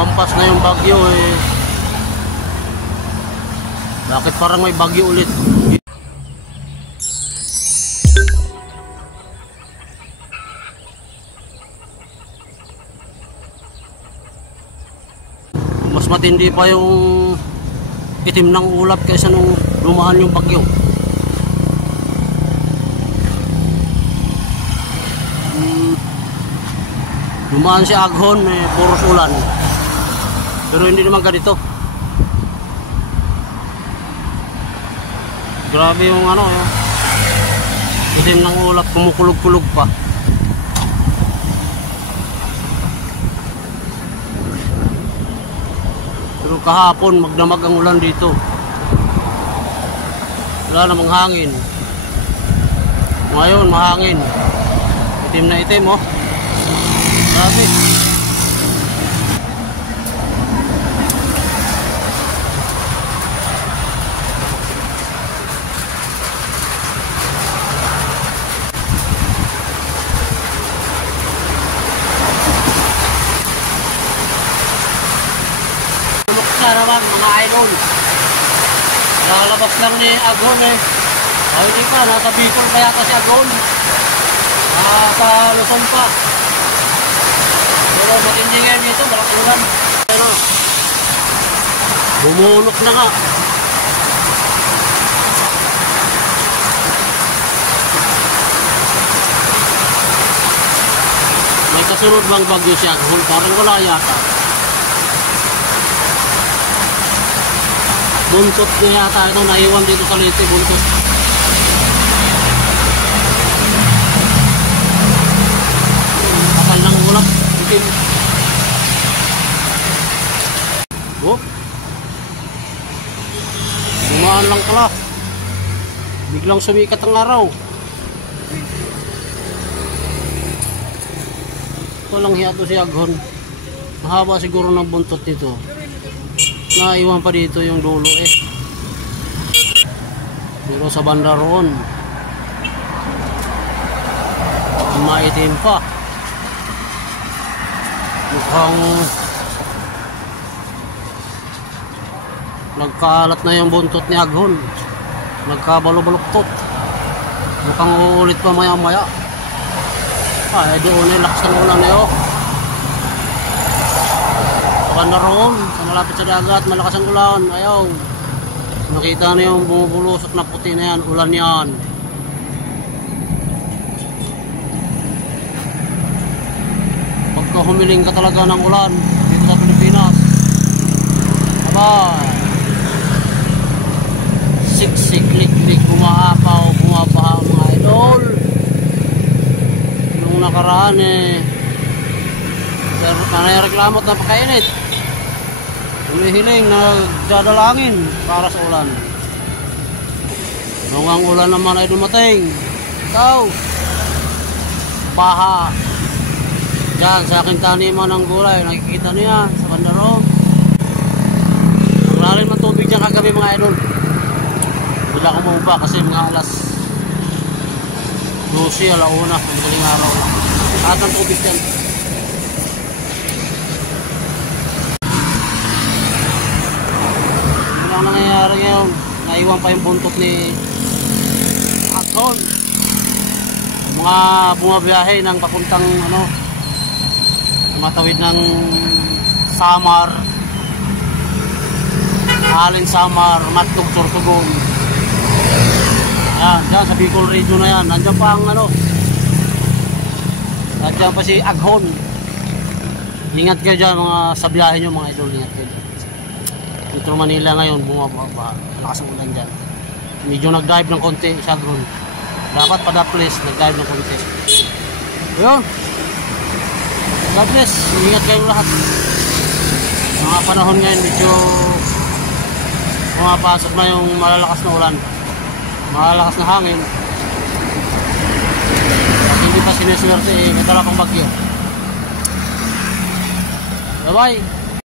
lumampas na yung bagyo eh. Bakit parang may bagyo ulit? Mas matindi pa yung itim ng ulap kaysa nung lumaan yung bagyo. Lumaan si Aghon, may puros ulan. Pero hindi naman ganito. Grabe yung ano, yung itim ng ulap, kumukulog-kulog pa. Pero kahapon magdamag ang ulan dito. Wala namang hangin. Ngayon mahangin. Itim na itim, oh. Grabe. Lumuksa naman mga idol. Lalabas lang ni Aghon eh. Ay hindi pa, nasa Bicol pa yata si Aghon. Sa Luzon pa. Pero matindi ngayon dito, malaking ulan. Pero bumulok na nga. May kasunod bang bagyo si Aghon? Parang wala yata. Buntot niya yata ito, naiwan dito sa Leyte, buntot. Kapal ng ulap. Oh, dumaan lang pala. Biglang sumikat ang araw. Walang hiya to si Aghon. Mahaba siguro ng buntot dito. Naiwan pa dito yung dulo eh. Pero sa banda roon, maitim pa. Mukhang nagkalat na yung buntot ni Aghon. Nagkabalok-baluktot. Mukhang uulit pa maya maya. Ay doon yung lakas ng ulan na yun. Saka na roon, sa malapit sa dagat, malakas ang ulan. Ayaw, nakita na yung bumubulusok na puti na yan, ulan yan. Humiling ka talaga ng ulan dito sa Pilipinas. Abay, siksik, liklik, bumahapaw, bumabaha mga idol. Nung nakaraan eh, nanareklamo at napakainit. Humihiling, nagdadalangin para sa ulan. Nung ang ulan naman ay dumating, ikaw, baha. Diyan sa aking taniman ng gulay, nakikita niya sa bandarong. Malalim ng tubig dyan kagabi mga idol. Wala akong bumaba kasi mga alas 12, alauna, madaling araw lang. At ang tubig dyan. Ano ang nangyayari ngayon? Naiwan pa yung buntot ni Aghon. Mga bumabiyahe ng papuntang matawid ng Samar, Alin Samar, Matlog, Sorsogon. Yan, dyan sa Bicol region na yan. Nandiyan pa ang nandiyan pa si Aghon. Ingat kayo dyan mga sa biyahe nyo mga idol. Ingat kayo. Dito Manila ngayon, bumababa. Lakas ang ulan dyan. Medyo nag-dive ng konti si Aghon. Dapat pa place, nag-dive ng konti. Ayun. God bless, ingat kayong lahat. Mga panahon ngayon medyo pumapasok na yung malalakas na ulan, malalakas na hangin. At hindi pa sineswerte eh, may talakang bagyo. Bye bye.